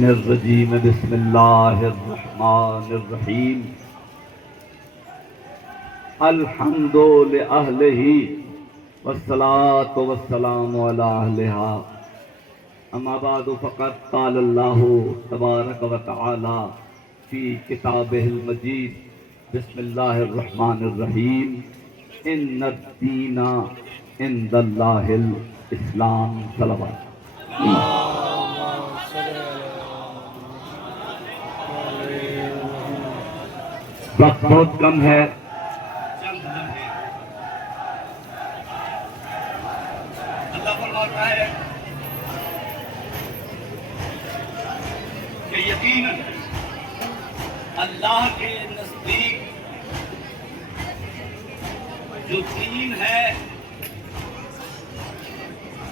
من الرجیم بسم اللہ الرحمن الرحیم الحمد لأہلہ والصلاة والسلام علی اہلہا اما بعد فقد قال اللہ تبارک و تعالی فی کتابہ المجید بسم اللہ الرحمن الرحیم ان الدین عند اللہ الاسلام صلوات وقت بہت کم ہے. اللہ فرماتا ہے کہ یقیناً اللہ کے نزدیک جو دین ہے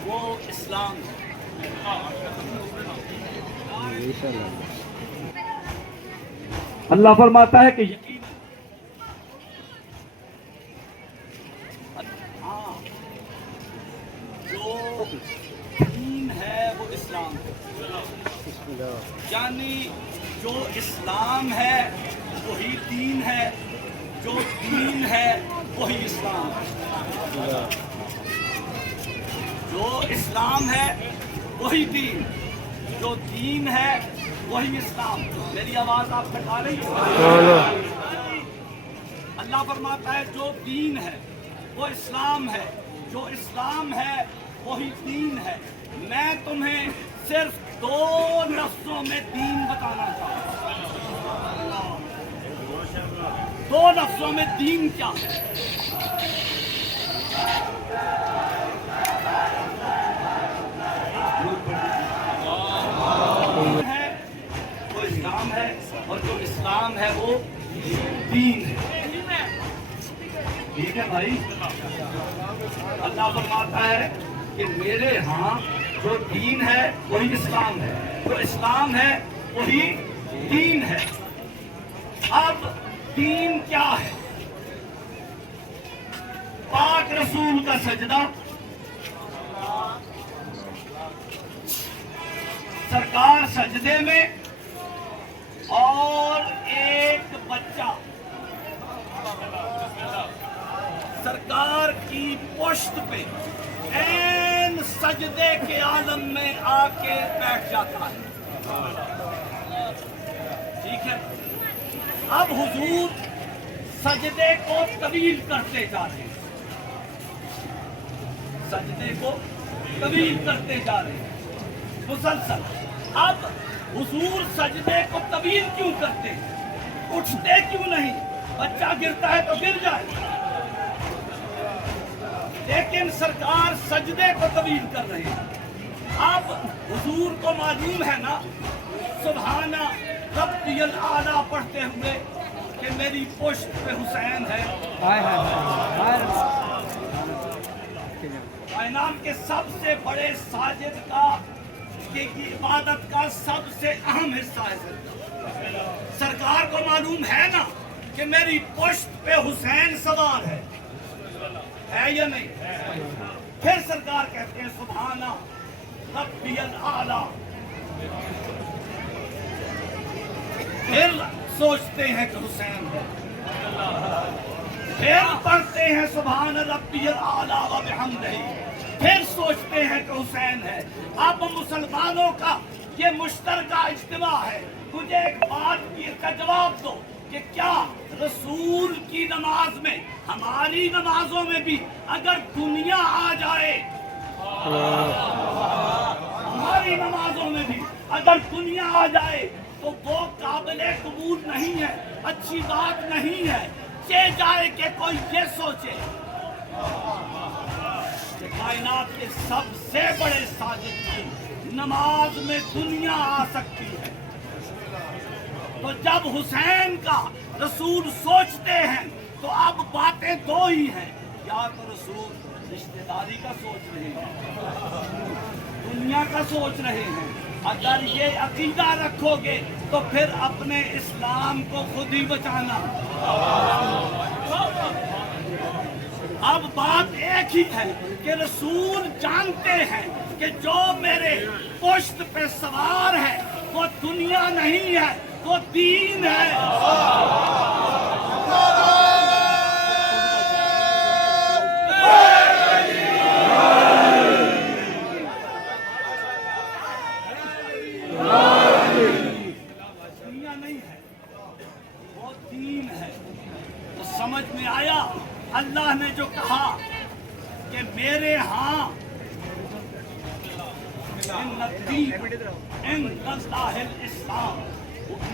وہ اسلام ہے. اللہ فرماتا ہے کہ جو دین ہے وہ اسلام ہے. یعنی جو اسلام ہے وہی دین ہے, جو دین ہے وہی اسلام ہے. جو اسلام ہے وہی دین, جو دین ہے وہی اسلام. میری آواز آپ کٹا رہی ہے؟ اللہ فرماتا ہے جو دین ہے وہ اسلام ہے, جو اسلام ہے وہی دین ہے. میں تمہیں صرف دو لفظوں میں دین بتانا چاہتا ہوں. دو لفظوں میں دین کیا ہے؟ وہ اسلام ہے اور جو اسلام ہے وہ دین ہے. ٹھیک ہے بھائی. اللہ فرماتا ہے کہ میرے ہاں جو دین ہے وہی اسلام ہے, جو اسلام ہے وہی دین ہے. اب دین کیا ہے؟ پاک رسول کا سجدہ, سرکار سجدے میں, اور ایک بچہ سرکار کی پشت پہ عین سجدے کے عالم میں آ کے بیٹھ جاتا ہے. ٹھیک ہے. اب حضور سجدے کو طویل کرتے جا رہے ہیں, سجدے کو طویل کرتے جا رہے ہیں مسلسل. اب حضور سجدے کو طویل کیوں کرتے ہیں؟ اٹھتے کیوں نہیں؟ بچہ گرتا ہے تو گر جائے, لیکن سرکار سجدے کو طویل کر رہے ہیں. اب حضور کو معلوم ہے نا سبحان ربی الاعلیٰ پڑھتے ہوئے کہ میری پشت پہ حسین ہے. کائنات کے سب سے بڑے ساجد کا کی عبادت کا سب سے اہم حصہ ہے. سرکار کو معلوم ہے نا کہ میری پشت پہ حسین سوار ہے یا نہیں؟ پھر سرکار کہتے ہیں سبحان ربی الاعلیٰ. پھر سوچتے ہیں کہ حسین ہے, پھر پڑھتے ہیں سبحان ربی الاعلیٰ و بحمدہ, پھر سوچتے ہیں کہ حسین ہے. اب مسلمانوں کا یہ مشترکہ اجتماع ہے. مجھے ایک بات کا جواب دو کہ کیا رسول کی نماز میں, ہماری نمازوں میں بھی اگر دنیا آ جائے, ہماری نمازوں میں بھی اگر دنیا آ جائے تو وہ قابل قبول نہیں ہے, اچھی بات نہیں ہے. یہ جائے کہ کوئی یہ سوچے کہ کائنات کے سب سے بڑے ساجد کی نماز میں دنیا آ سکتی ہے. تو جب حسین کا رسول سوچتے ہیں تو اب باتیں دو ہی ہیں, یا تو رسول رشتہ داری کا سوچ رہے ہیں, دنیا کا سوچ رہے ہیں. اگر یہ عقیدہ رکھو گے تو پھر اپنے اسلام کو خود ہی بچانا. اب بات ایک ہی ہے کہ رسول جانتے ہیں کہ جو میرے پشت پہ سوار ہے وہ اللہ نہیں ہے، وہ دین ہے۔ دنیا نہیں ہے، وہ دین ہے۔ تو سمجھ میں آیا اللہ نے جو کہا کہ میرے ہاں اسلام،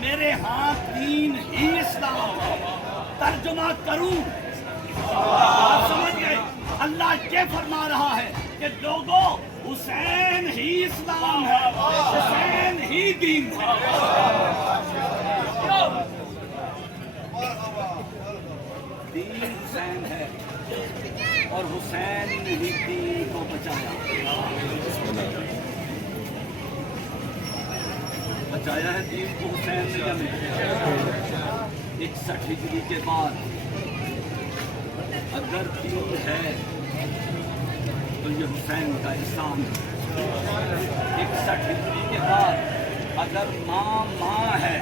میرے ہاں دین ہی اسلام ہے۔ ترجمہ کروں، آپ سمجھ گئے؟ اللہ یہ فرما رہا ہے کہ لوگوں، حسین ہی اسلام ہے، حسین ہی دین ہے۔ دین حسین ہے اور حسین نے ہی دین کو بچایا ہے دین کو حسین نے یا نہیں؟ 61 ہجری کے بعد اگر دین ہے تو یہ حسین کا احسان ہے۔ 61 ہجری کے بعد اگر ماں ہے